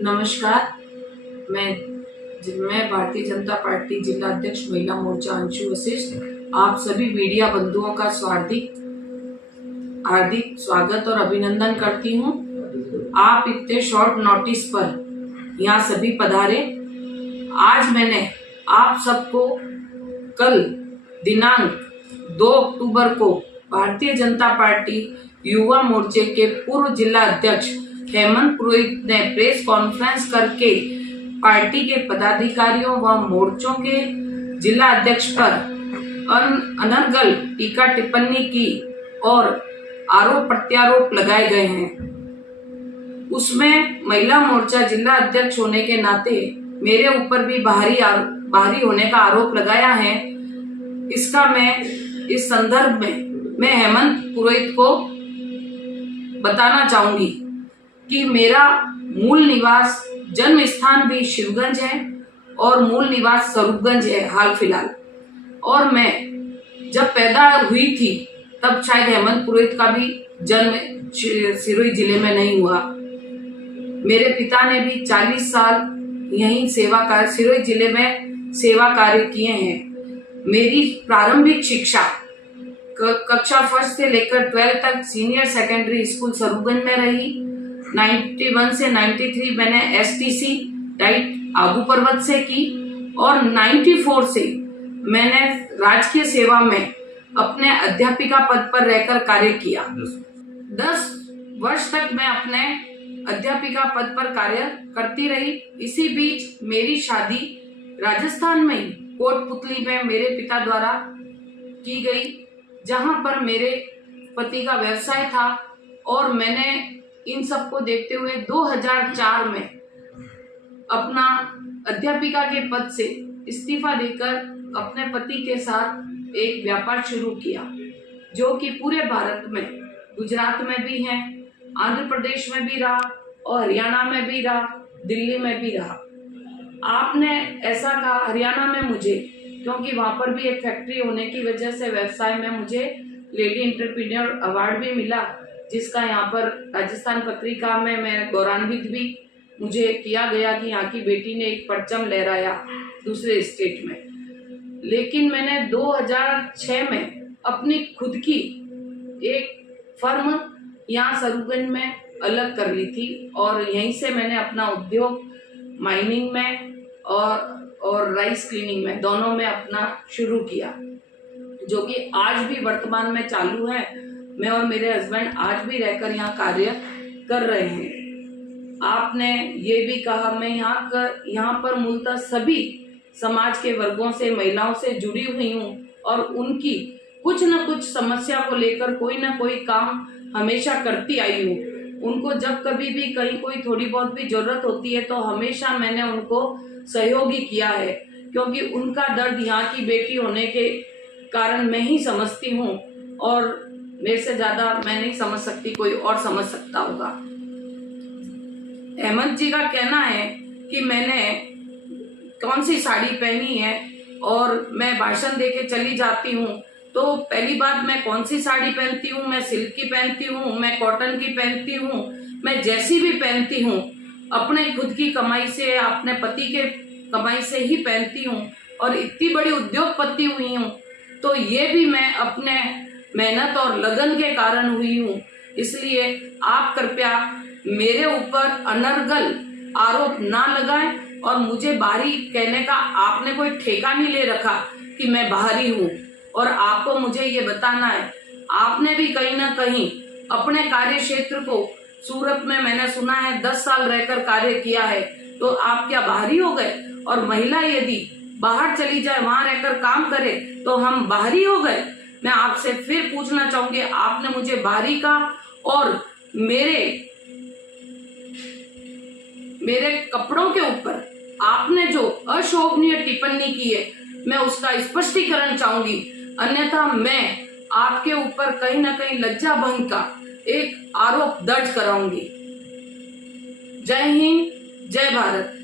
नमस्कार। मैं भारतीय जनता पार्टी जिला अध्यक्ष महिला मोर्चा अंशु वशिष्ठ आप सभी मीडिया बंधुओं का हार्दिक स्वागत और अभिनंदन करती हूँ। आप इतने शॉर्ट नोटिस पर यहाँ सभी पधारे। आज मैंने आप सबको कल दिनांक 2 अक्टूबर को भारतीय जनता पार्टी युवा मोर्चे के पूर्व जिला अध्यक्ष हेमंत पुरोहित ने प्रेस कॉन्फ्रेंस करके पार्टी के पदाधिकारियों व मोर्चों के जिला अध्यक्ष पर अनर्गल टीका टिप्पणी की और आरोप प्रत्यारोप लगाए गए हैं। उसमें महिला मोर्चा जिला अध्यक्ष होने के नाते मेरे ऊपर भी बाहरी होने का आरोप लगाया है। इसका मैं इस संदर्भ में मैं हेमंत पुरोहित को बताना चाहूंगी कि मेरा मूल निवास जन्म स्थान भी शिवगंज है और मूल निवास स्वरूपगंज है हाल फिलहाल। और मैं जब पैदा हुई थी तब शायद हेमंत पुरोहित का भी जन्म सिरोही जिले में नहीं हुआ। मेरे पिता ने भी 40 साल यहीं सिरोही जिले में सेवा कार्य किए हैं। मेरी प्रारंभिक शिक्षा कक्षा 1 से लेकर 12 तक सीनियर सेकेंडरी स्कूल स्वरूपगंज में रही। 91 से 93 मैंने STC डाइट आबू पर्वत से की और 94 से मैंने राजकीय सेवा में अपने अध्यापिका पद पर रहकर कार्य किया। 10 वर्ष तक मैं अपने अध्यापिका पद पर कार्य करती रही। इसी बीच मेरी शादी राजस्थान में ही कोटपुतली में मेरे पिता द्वारा की गई, जहां पर मेरे पति का व्यवसाय था। और मैंने इन सबको देखते हुए 2004 में अपना अध्यापिका के पद से इस्तीफा देकर अपने पति के साथ एक व्यापार शुरू किया, जो कि पूरे भारत में गुजरात में भी है, आंध्र प्रदेश में भी रहा और हरियाणा में भी रहा, दिल्ली में भी रहा। आपने ऐसा कहा हरियाणा में मुझे, क्योंकि वहां पर भी एक फैक्ट्री होने की वजह से व्यवसाय में मुझे लेडी एंटरप्रेन्योर अवार्ड भी मिला, जिसका यहाँ पर राजस्थान पत्रिका में मैं गौरवान्वित भी मुझे किया गया कि यहाँ की बेटी ने एक परचम लहराया दूसरे स्टेट में। लेकिन मैंने 2006 में अपनी खुद की एक फर्म यहाँ स्वरूपगंज में अलग कर ली थी और यहीं से मैंने अपना उद्योग माइनिंग में और राइस क्लीनिंग में दोनों में अपना शुरू किया, जो कि आज भी वर्तमान में चालू है। मैं और मेरे हस्बैंड आज भी रहकर यहाँ कार्य कर रहे हैं। आपने ये भी कहा, मैं यहाँ पर मूलतः सभी समाज के वर्गों से महिलाओं से जुड़ी हुई हूँ और उनकी कुछ न कुछ समस्या को लेकर कोई ना कोई काम हमेशा करती आई हूँ। उनको जब कभी भी कहीं कोई थोड़ी बहुत भी जरूरत होती है तो हमेशा मैंने उनको सहयोगी किया है, क्योंकि उनका दर्द यहाँ की बेटी होने के कारण मैं ही समझती हूँ और मेरे से ज्यादा मैं नहीं समझ सकती, कोई और समझ सकता होगा। हेमंत जी का कहना है कि मैंने कौन सी साड़ी पहनी है और मैं भाषण देके चली जाती हूँ। तो पहली बात, मैं कौन सी साड़ी पहनती हूँ? मैं सिल्क की पहनती हूँ, मैं कॉटन की पहनती हूँ, मैं जैसी भी पहनती हूँ अपने खुद की कमाई से, अपने पति के कमाई से ही पहनती हूँ और इतनी बड़ी उद्योगपति हुई हूँ तो ये भी मैं अपने मेहनत और लगन के कारण हुई हूँ। इसलिए आप कृपया मेरे ऊपर अनर्गल आरोप ना लगाएं और मुझे बाहरी कहने का आपने कोई ठेका नहीं ले रखा कि मैं बाहरी हूँ। और आपको मुझे ये बताना है, आपने भी कहीं ना कहीं अपने कार्य क्षेत्र को सूरत में मैंने सुना है 10 साल रहकर कार्य किया है, तो आप क्या बाहरी हो गए? और महिला यदि बाहर चली जाए, वहां रहकर काम करे तो हम बाहरी हो गए? मैं आपसे फिर पूछना चाहूंगी, आपने मुझे बाहरी का और मेरे कपड़ों के ऊपर आपने जो अशोभनीय टिप्पणी की है, मैं उसका स्पष्टीकरण चाहूंगी, अन्यथा मैं आपके ऊपर कहीं ना कहीं लज्जा भंग का एक आरोप दर्ज कराऊंगी। जय हिंद, जय भारत।